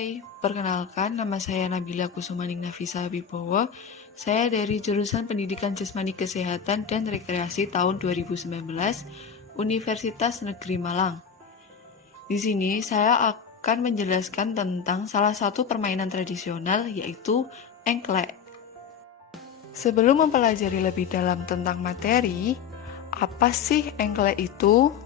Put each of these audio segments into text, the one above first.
Hai, perkenalkan nama saya Nabila Kusumaning Nafisa Wibowo. Saya dari jurusan Pendidikan Jasmani Kesehatan dan Rekreasi tahun 2019, Universitas Negeri Malang. Di sini saya akan menjelaskan tentang salah satu permainan tradisional yaitu engklek. Sebelum mempelajari lebih dalam tentang materi, apa sih engklek itu?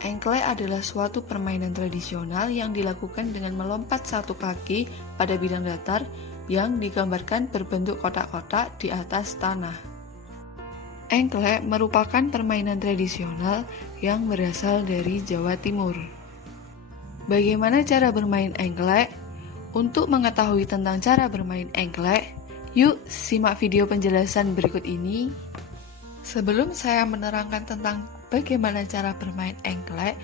Engklek adalah suatu permainan tradisional yang dilakukan dengan melompat satu kaki pada bidang datar yang digambarkan berbentuk kotak-kotak di atas tanah. Engklek merupakan permainan tradisional yang berasal dari Jawa Timur. Bagaimana cara bermain engklek? Untuk mengetahui tentang cara bermain engklek, yuk simak video penjelasan berikut ini. Sebelum saya menerangkan tentang bagaimana cara bermain engklek,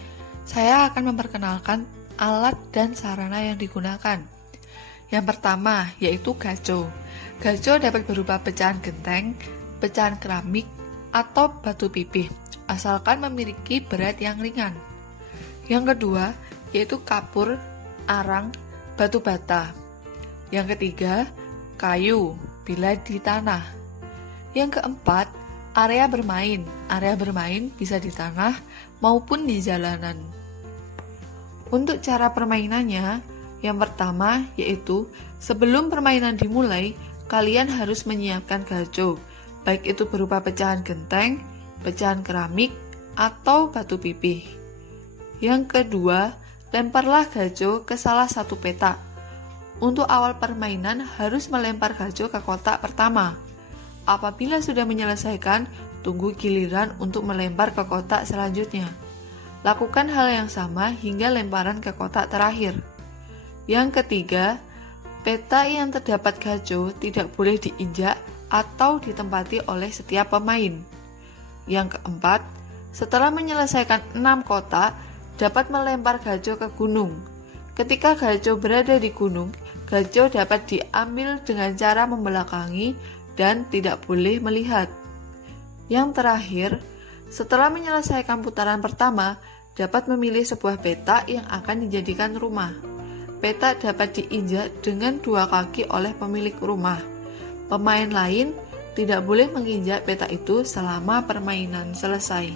saya akan memperkenalkan alat dan sarana yang digunakan. Yang pertama yaitu gaco. Gaco dapat berupa pecahan genteng, pecahan keramik, atau batu pipih, asalkan memiliki berat yang ringan. Yang kedua yaitu kapur, arang, batu bata. Yang ketiga, kayu bila di tanah. Yang keempat, area bermain. Area bermain bisa di tanah maupun di jalanan. Untuk cara permainannya, yang pertama yaitu sebelum permainan dimulai, kalian harus menyiapkan gaco, baik itu berupa pecahan genteng, pecahan keramik, atau batu pipih. Yang kedua, lemparlah gaco ke salah satu petak. Untuk awal permainan harus melempar gaco ke kotak pertama. Apabila sudah menyelesaikan, tunggu giliran untuk melempar ke kotak selanjutnya. Lakukan hal yang sama hingga lemparan ke kotak terakhir. Yang ketiga, peta yang terdapat gaco tidak boleh diinjak atau ditempati oleh setiap pemain. Yang keempat, setelah menyelesaikan 6 kotak, dapat melempar gaco ke gunung. Ketika gaco berada di gunung, gaco dapat diambil dengan cara membelakangi dan tidak boleh melihat. Yang terakhir, setelah menyelesaikan putaran pertama, dapat memilih sebuah petak yang akan dijadikan rumah. Petak dapat diinjak dengan 2 kaki oleh pemilik rumah. Pemain lain tidak boleh menginjak petak itu selama permainan selesai.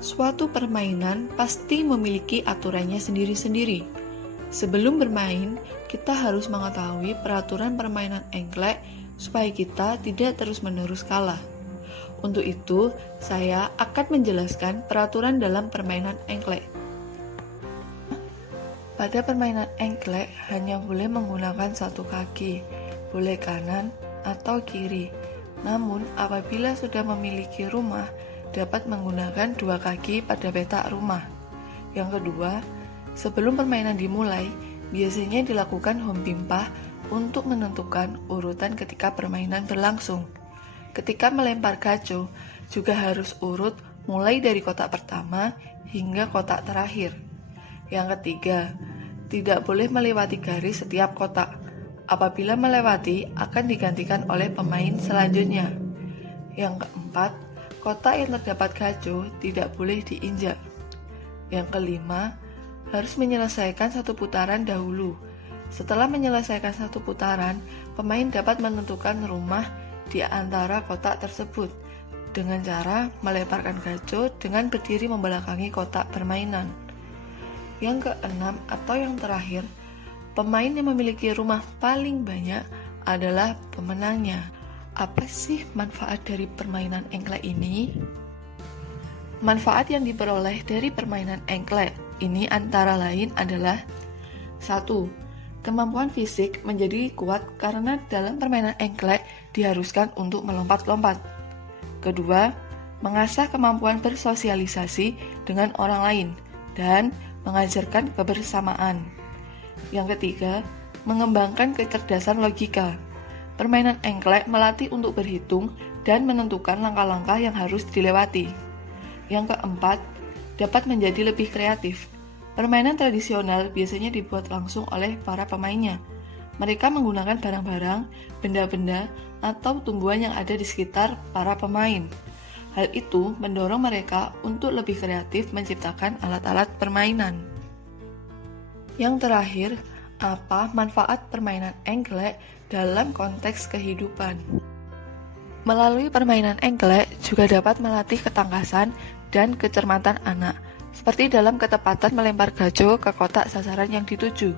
Suatu permainan pasti memiliki aturannya sendiri-sendiri. Sebelum bermain, kita harus mengetahui peraturan permainan engklek supaya kita tidak terus-menerus kalah. Untuk itu, saya akan menjelaskan peraturan dalam permainan engklek. Pada permainan engklek hanya boleh menggunakan satu kaki, boleh kanan atau kiri. Namun, apabila sudah memiliki rumah, dapat menggunakan 2 kaki pada petak rumah. Yang kedua, sebelum permainan dimulai, biasanya dilakukan home pimpah untuk menentukan urutan ketika permainan berlangsung. Ketika melempar gaco, juga harus urut mulai dari kotak pertama hingga kotak terakhir. Yang ketiga, tidak boleh melewati garis setiap kotak. Apabila melewati, akan digantikan oleh pemain selanjutnya. Yang keempat, kotak yang terdapat gaco tidak boleh diinjak. Yang kelima, harus menyelesaikan 1 putaran dahulu. Setelah menyelesaikan 1 putaran, pemain dapat menentukan rumah di antara kotak tersebut dengan cara melemparkan gaco dengan berdiri membelakangi kotak permainan. Yang keenam atau yang terakhir, pemain yang memiliki rumah paling banyak adalah pemenangnya. Apa sih manfaat dari permainan engklek ini? Manfaat yang diperoleh dari permainan engklek ini antara lain adalah 1. Kemampuan fisik menjadi kuat karena dalam permainan engklek diharuskan untuk melompat-lompat. Kedua, mengasah kemampuan bersosialisasi dengan orang lain dan mengajarkan kebersamaan. Yang ketiga, mengembangkan kecerdasan logika. Permainan engklek melatih untuk berhitung dan menentukan langkah-langkah yang harus dilewati. Yang keempat, dapat menjadi lebih kreatif. Permainan tradisional biasanya dibuat langsung oleh para pemainnya. Mereka menggunakan barang-barang, benda-benda, atau tumbuhan yang ada di sekitar para pemain. Hal itu mendorong mereka untuk lebih kreatif menciptakan alat-alat permainan. Yang terakhir, apa manfaat permainan engklek dalam konteks kehidupan? Melalui permainan engklek juga dapat melatih ketangkasan dan kecermatan anak, seperti dalam ketepatan melempar gajo ke kotak sasaran yang dituju.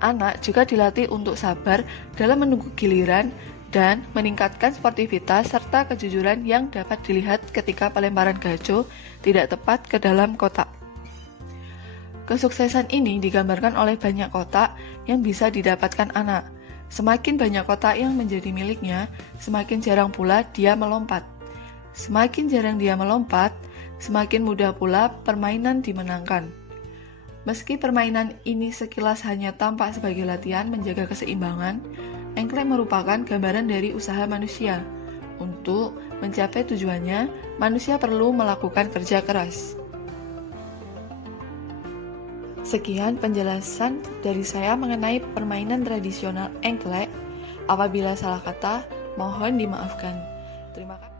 Anak juga dilatih untuk sabar dalam menunggu giliran dan meningkatkan sportivitas serta kejujuran yang dapat dilihat ketika pelemparan gajo tidak tepat ke dalam kotak. Kesuksesan ini digambarkan oleh banyak kotak yang bisa didapatkan anak. Semakin banyak kotak yang menjadi miliknya, semakin jarang pula dia melompat. Semakin jarang dia melompat, semakin mudah pula permainan dimenangkan. Meski permainan ini sekilas hanya tampak sebagai latihan menjaga keseimbangan, engklek merupakan gambaran dari usaha manusia. Untuk mencapai tujuannya, manusia perlu melakukan kerja keras. Sekian penjelasan dari saya mengenai permainan tradisional engklek. Apabila salah kata, mohon dimaafkan. Terima kasih.